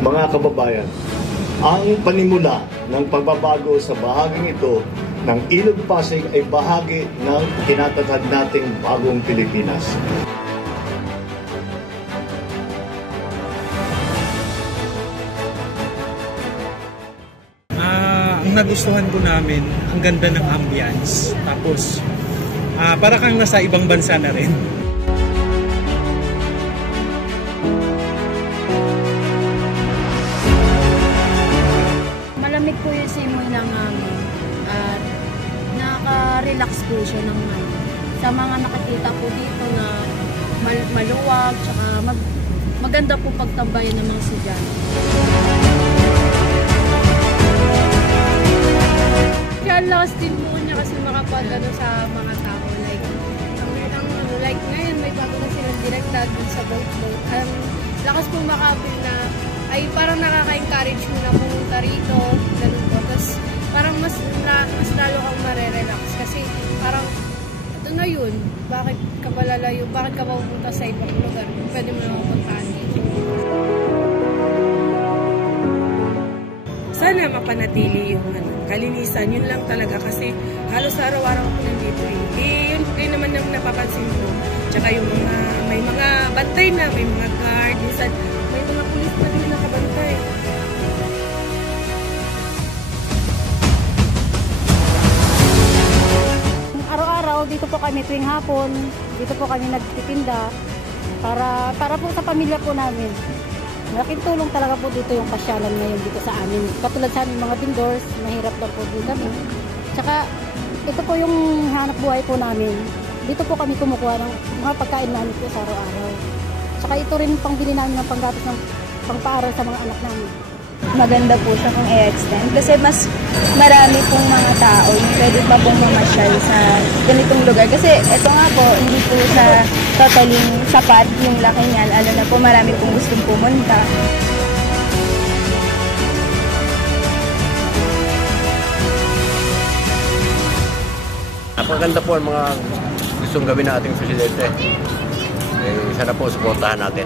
Mga kababayan, ang panimula ng pagbabago sa bahaging ito ng Ilog Pasig ay bahagi ng tinatatag nating bagong Pilipinas. Ang nagustuhan ko namin, ang ganda ng ambience. Tapos, para kang nasa ibang bansa na rin. Malamig po yung simoy ng hangin at nakaka-relax po siya ng sa mga nakikita po dito na maluwag, tsaka maganda po pagtambayan ng mga estudyante. Kaya lost din po niya kasi makapagano sa mga tao. Like ngayon may bago na silang direkta dun sa boat. Ang lakas po makapil na ay parang nakaka-encourage mo na pumunta rito. Ganun po. Tapos parang mas lalo kang marerelax kasi parang ito na yun. Bakit ka pa lalayo? Bakit ka pa pumunta sa ibang lugar? Pwede mo naman puntaan dito. Sana mapanatili yung kalinisan, yun lang talaga kasi halos araw-araw ako nandito yun din naman ang napapansin ko. Tsaka yung may mga bantay na, may mga guard, minsan may mga pulis na din nakabantay. Araw-araw dito po kami tuwing hapon, dito po kami nagtitinda para po sa pamilya po namin. Malaking tulong talaga po dito yung pasyalan ngayon dito sa amin. Katulad sa aming mga vendors, mahirap lang po din kami. Tsaka ito po yung hanap buhay po namin. Dito po kami kumukuha ng mga pagkain namin po sa araw-araw. Tsaka ito rin pangbili namin ng panggatos ng pangpaaral sa mga anak namin. Maganda po siya kung i-extend kasi mas marami pong mga tao yung pwede pa pong mamasyal sa ganitong lugar. Kasi ito nga po, hindi po siya totally sapat yung laki niyan. Lalo na po marami pong gustong pumunta. Napakaganda po ang mga gustong gawin na ating presidente. Sana po suportahan natin.